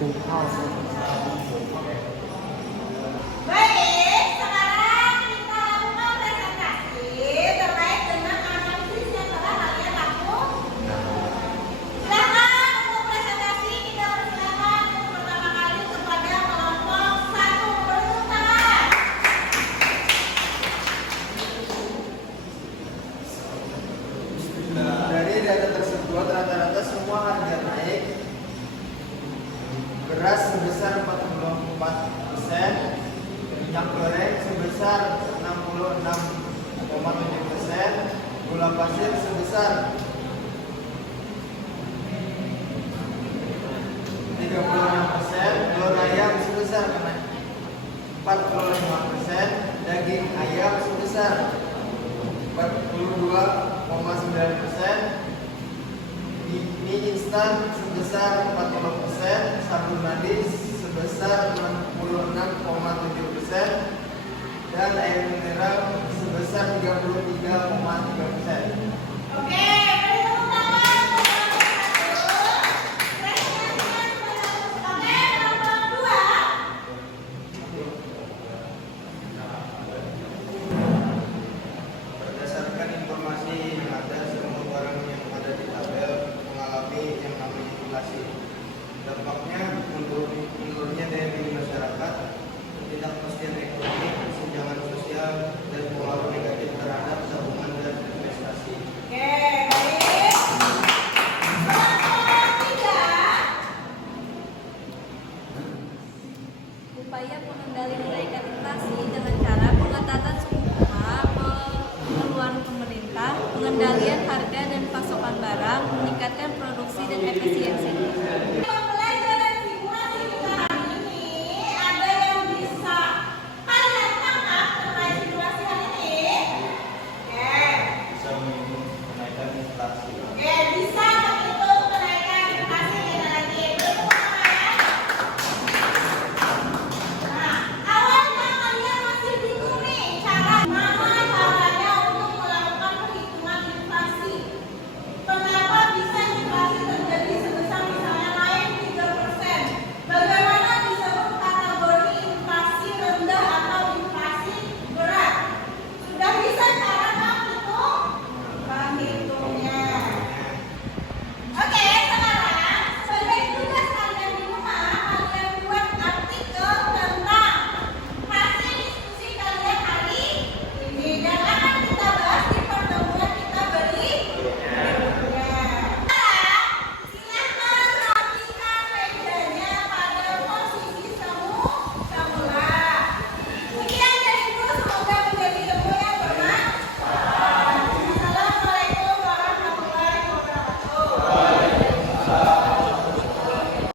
Baik, sekarang kita lakukan presentasi terkait dengan analisis yang telah kalian lakukan. Silakan untuk presentasi kita persilakan untuk pertama kali kepada kelompok 1 beritung tangan. Dari data tersebut rata-rata semua harga naik. Beras sebesar 44%, minyak goreng sebesar 66,7%, gula pasir sebesar 36%, telur ayam sebesar 45%, daging ayam sebesar 42,9%, mie instan sebesar 40%, sabun mandi sebesar 66,7%, dan air mineral sebesar 33,3%. Oke, beri tepuk tangan untuk kelompok 1. Presentasinya sudah bagus. Oke, kelompok 2. Berdasarkan informasi yang ada, semua barang yang ada di tabel mengalami yang namanya inflasi. Dampaknya menurunnya daya beli masyarakat, ketidakpastian ekonomi, kesenjangan sosial, dan pengaruh negatif terhadap tabungan dan investasi. Oke, baik. Kelompok 3. Upaya pengendalian kenaikan inflasi dengan cara pengetatan suku bunga, pengeluaran pemerintah, pengendalian harga dan pasokan barang, meningkatkan produksi dan efisiensi.